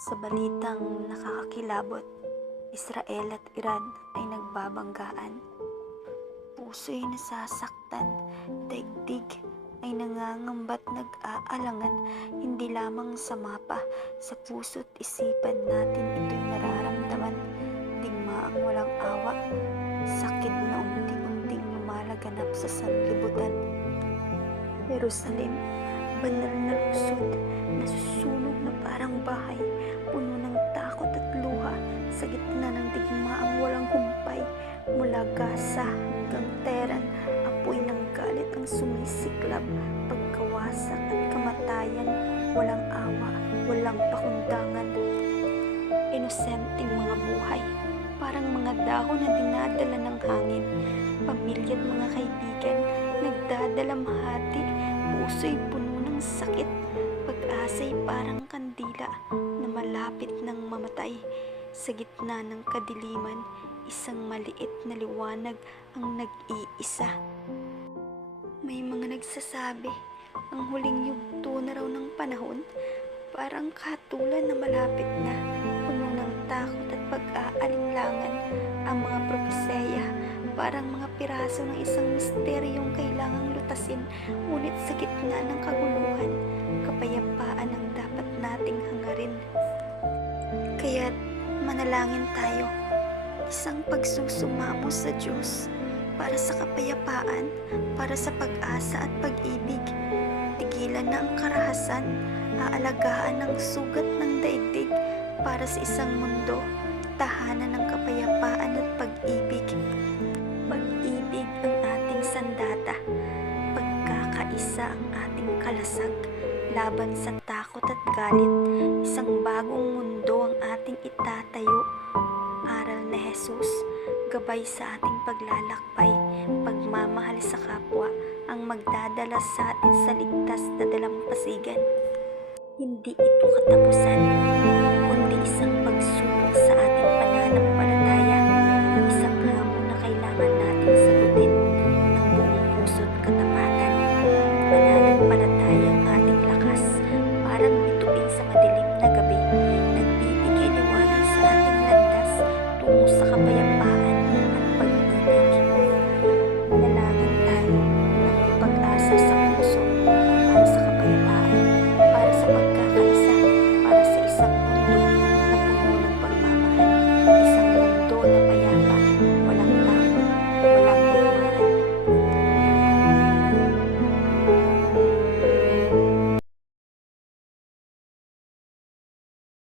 Sa balitang nakakakilabot, Israel at Iran ay nagbabanggaan. Puso'y nasasaktan, daigdig ay nangangamba't nag-aalangan, hindi lamang sa mapa, sa puso't isipan natin ito'y nararamdaman. Digmaang walang awa, sakit na unti-unting lumalaganap sa sanlibutan. Jerusalem, banal na lungsod, nasusunog na parang bahay, puno ng takot at luha, sa gitna ng digmaang walang humpay. Mula Gaza hanggang Tehran, apoy ng galit ang sumisiklab, pagkawasak at kamatayan, walang awa, walang pakundangan. Inosenteng mga buhay, parang mga dahon na dinadala ng hangin, pamilya at mga kaibigan, nagdadalamhati, puso'y puno ng sakit, pag-asa'y parang kandila na malapit ng mamatay. Sa gitna ng kadiliman, isang maliit na liwanag ang nag-iisa. May mga nagsasabi, ang huling yugto na raw ng panahon, parang katulan na malapit na, puno ng takot at pag-aalinlangan. Ang mga propesya, parang mga piraso ng isang misteryong kailangang lutasin, ngunit sa gitna ng kaguluhan, kapayapaan ang dapat nating hangarin. Kaya't manalangin tayo, isang pagsusumamo sa Diyos para sa kapayapaan, para sa pag-asa at pag-ibig. Tigilan na ang karahasan, aalagaan ang sugat ng daigdig para sa isang mundo, tahanan ng kapayapaan at pag-ibig. Pag-ibig ang ating sandata, pagkakaisa ang ating kalasag, laban sa takot at galit, isang bagong mundo ang ating itatayo. Aral na Jesus, gabay sa ating paglalakbay, pagmamahal sa kapwa, ang magdadala sa atin sa ligtas na dalampasigan. Hindi ito katapusan,